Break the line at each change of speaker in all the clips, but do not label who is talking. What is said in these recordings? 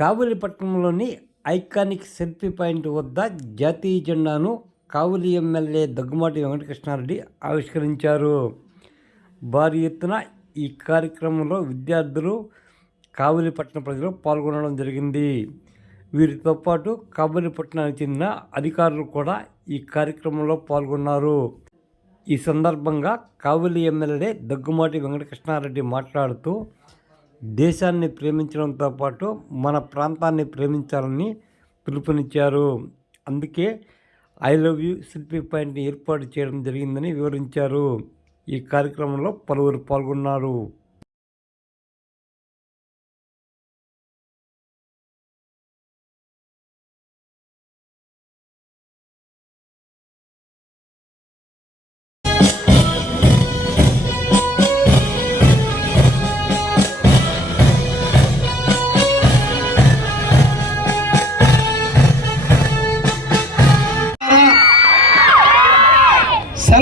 కావలిపట్నంలోని iconic selfie point వద్ద జాతీయ జెండాను కావలి ఎమ్మెల్యే దగ్గుమాటి వెంకటకృష్ణారెడ్డి ఆవిష్కరించారు. భారీ ఎత్తున ఈ కార్యక్రమంలో విద్యార్థులు కావులిపట్నం ప్రజలు పాల్గొనడం జరిగింది. వీరితో పాటు కావలిపట్నానికి చెందిన అధికారులు కూడా ఈ కార్యక్రమంలో పాల్గొన్నారు. ఈ సందర్భంగా కావలి ఎమ్మెల్యే దగ్గుమాటి వెంకటకృష్ణారెడ్డి మాట్లాడుతూ దేశాన్ని ప్రేమించడంతో పాటు మన ప్రాంతాన్ని ప్రేమించాలని పిలుపునిచ్చారు. అందుకే ఐ లవ్ యూ శిల్పి పాయింట్ని ఏర్పాటు చేయడం జరిగిందని వివరించారు. ఈ కార్యక్రమంలో పలువురు పాల్గొన్నారు.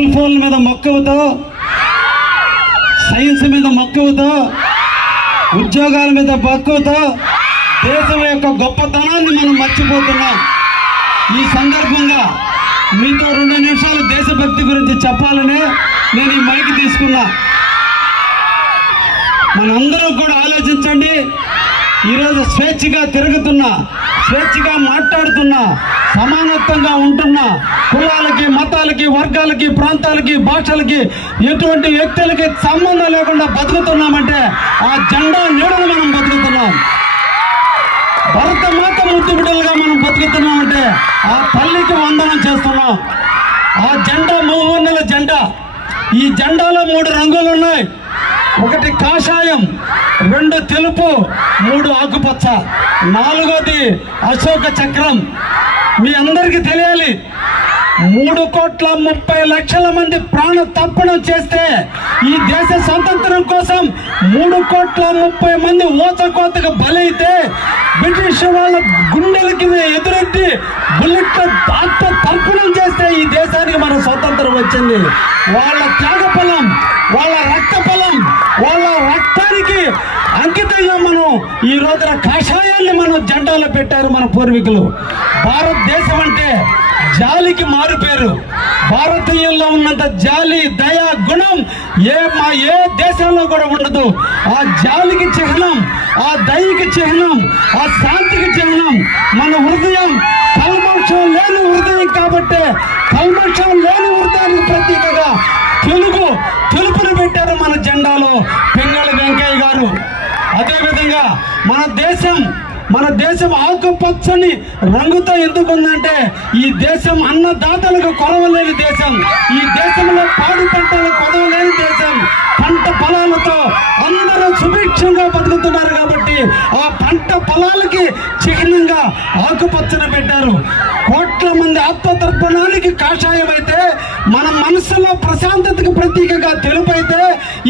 సెల్ ఫోన్ల మీద మక్కువతో? సైన్స్ మీద మక్కువతో? ఉద్యోగాల మీద మక్కువతో దేశం యొక్క గొప్పతనాన్ని మనం మర్చిపోతున్నాం. ఈ సందర్భంగా మీతో రెండు నిమిషాలు దేశభక్తి గురించి చెప్పాలని నేను ఈ మైకి తీసుకున్నా. మనందరం కూడా ఆలోచించండి. ఈరోజు స్వేచ్ఛగా తిరుగుతున్నా స్వేచ్ఛగా మాట్లాడుతున్నా సమానత్వంగా ఉంటున్నా కులాలకి మతాలకి వర్గాలకి ప్రాంతాలకి భాషలకి ఎటువంటి వ్యక్తులకి సంబంధం లేకుండా బతుకుతున్నామంటే ఆ జెండా నీడను మనం బతుకుతున్నాం. భరత మాత ముద్దు బిడ్డలుగా మనం బతుకుతున్నామంటే ఆ తల్లికి వందనం చేస్తున్నాం. ఆ జెండా మూవన్నెల జెండా. ఈ జెండాలో మూడు రంగులు ఉన్నాయి. ఒకటి కాషాయం రెండు తెలుపు మూడు ఆకుపచ్చ. నాలుగోది అశోక చక్రం. మీ అందరికీ తెలియాలి మూడు కోట్ల ముప్పై లక్షల మంది ప్రాణ తర్పణం చేస్తే ఈ దేశ స్వాతంత్రం కోసం మూడు కోట్ల ముప్పై మంది ఓతకోతకు బలైతే బ్రిటిష్ వాళ్ళ గుండెలకి ఎదురెట్టి బుల్లెట్ల ఆత్మ తర్పణం చేస్తే ఈ దేశానికి మన స్వాతంత్రం వచ్చింది. వాళ్ళ త్యాగ ఫలం వాళ్ళ రక్త అంకితంగా మనం ఈ రోజున కషాయాన్ని మనం జెండాలో పెట్టారు మన పూర్వీకులు. భారతదేశం అంటే జాలికి మారిపోయారు భారతీయుల్లో భారతీయంలో ఉన్నంత జాలి దయ గుణం ఏ మా ఏ దేశంలో కూడా ఉండదు. ఆ జాలికి చిహ్నం ఆ దయకి చిహ్నం ఆ శాంతికి చిహ్నం. మన హృదయం కల్మషం లేని హృదయం కాబట్టి కల్మషం లేని హృదయానికి ప్రతీకగా తెలుగు తెలుపును పెట్టారు మన జెండాలో పింగళి వెంకయ్య గారు అదేవిధంగా మన దేశం మన దేశం ఆకుపచ్చని రంగుతో ఎందుకు ఉందంటే ఈ దేశం అన్నదాతలకు కొలవలేని దేశం. ఈ దేశంలో పాడి పంటలు కొలవలేని దేశం. పంట పొలాలకి చిహ్నంగా ఆకుపచ్చని పెట్టారు. కోట్ల మంది ఆత్మతర్పణానికి కాషాయం అయితే మన మనసులో ప్రశాంతతకు ప్రతీకగా తెలుపు అయితే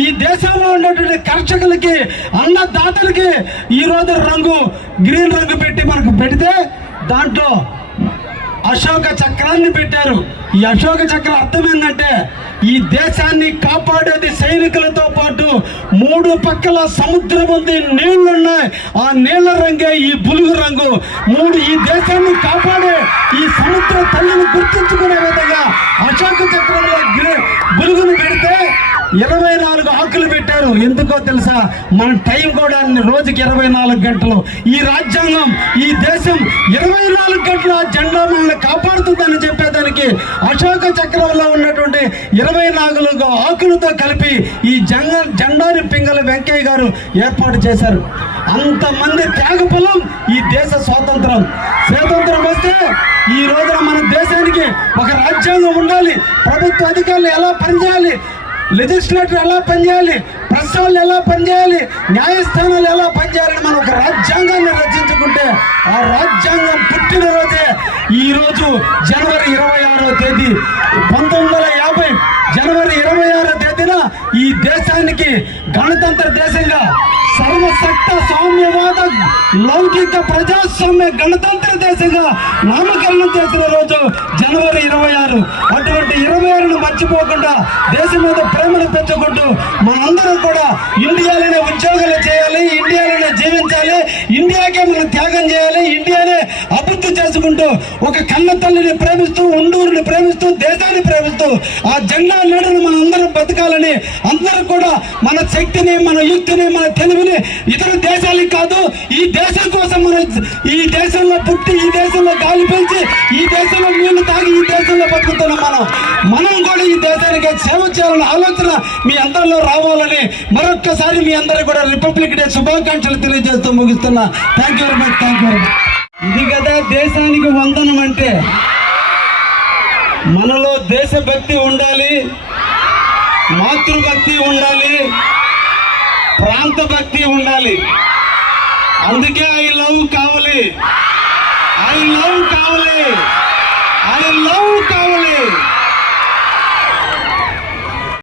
ఈ దేశంలో ఉన్నటువంటి కర్షకులకి అన్నదాతలకి ఈరోజు రంగు గ్రీన్ రంగు పెట్టి మనకు పెడితే దాంట్లో అశోక చక్రాన్ని పెట్టారు. ఈ అశోక చక్రం అర్థం ఏంటంటే ఈ దేశాన్ని కాపాడేది సైనికులతో పాటు మూడు పక్కల సముద్రం ఉంది నీళ్ళున్నాయి. ఆ నీళ్ళ రంగే ఈ బులుగు రంగు. మూడు ఈ దేశాన్ని కాపాడే ఈ సముద్ర తల్లిని గుర్తించుకునే విధంగా అశోక చక్రంలో బులుగును పెడితే ఇరవై నాలుగు ఆకులు పెట్టారు. ఎందుకో తెలుసా? మన టైం కూడా రోజుకి ఇరవై నాలుగు గంటలు. ఈ రాజ్యాంగం ఈ దేశం ఇరవై నాలుగు జెండా మనల్ని కాపాడుతుందని చెప్పేదానికి అశోక చక్రంలో ఉన్నటువంటి ఇరవై నాలుగు ఆకులతో కలిపి ఈ జంగ జెండాని పింగళ వెంకయ్య గారు ఏర్పాటు చేశారు. అంతమంది త్యాగ ఫలం ఈ దేశ స్వాతంత్రం. స్వాతంత్రం వస్తే ఈ రోజున మన దేశానికి ఒక రాజ్యాంగం ఉండాలి. ప్రభుత్వ అధికారులు ఎలా పనిచేయాలి? లెజిస్లేటర్ ఎలా పనిచేయాలి? ప్రజలు ఎలా పనిచేయాలి? న్యాయస్థానాలు ఎలా పనిచేయాలని మనం ఒక రాజ్యాంగాన్ని రచించుకుంటే ఆ రాజ్యాంగం పుట్టినరోజే ఈ రోజు జనవరి ఇరవై ఆరో తేదీ. పంతొమ్మిది వందల యాభై జనవరి ఇరవై ఆరో తేదీన ఈ దేశానికి గణతంత్ర దేశంగా సర్వసత్త సౌమ్యవాద లౌకిక ప్రజాస్వామ్య గణతంత్ర దేశంగా నామకరణం చేసిన రోజు జనవరి ఇరవై ఆరు. అటువంటి ఇరవై ఆరును మర్చిపోకుండా దేశం మీద ప్రేమను పెంచుకుంటూ మనందరం కూడా ఇండియాలోనే ఉద్యోగాలు చేయాలి ఇండియాలోనే జీవించాలి ఇండియాకే మనం త్యాగం చేయాలి ఇండియానే అభివృద్ధి చేసుకుంటూ ఒక కన్న తల్లిని ప్రేమిస్తూ ఉండూరుని ప్రేమిస్తూ దేశాన్ని ఆ జెండా నీడను మనం అందరం బతకాలని అందరూ కూడా మన శక్తిని మన యుక్తిని మన తెలివిని ఇతర దేశాలకు కాదు ఈ దేశం కోసం మన ఈ దేశంలో పుట్టి ఈ దేశంలో గాలి పెంచి ఈ దేశంలో నీళ్ళు తాగి ఈ దేశంలో బతుకుతున్నాం మనం. మనం కూడా ఈ దేశానికి సేవ చేయాలన్న ఆలోచన మీ అందరిలో రావాలని మరొక్కసారి మీ అందరూ కూడా రిపబ్లిక్ డే శుభాకాంక్షలు తెలియజేస్తూ ముగిస్తున్నా. Thank you very much thank you very much ఇది కదా దేశానికి వందనం అంటే. మనలో దేశభక్తి ఉండాలి మాతృభక్తి ఉండాలి ప్రాంత భక్తి ఉండాలి. అందుకే ఐ లవ్ కావాలి. ఐ లవ్ కావాలి. ఐ లవ్ కావాలి.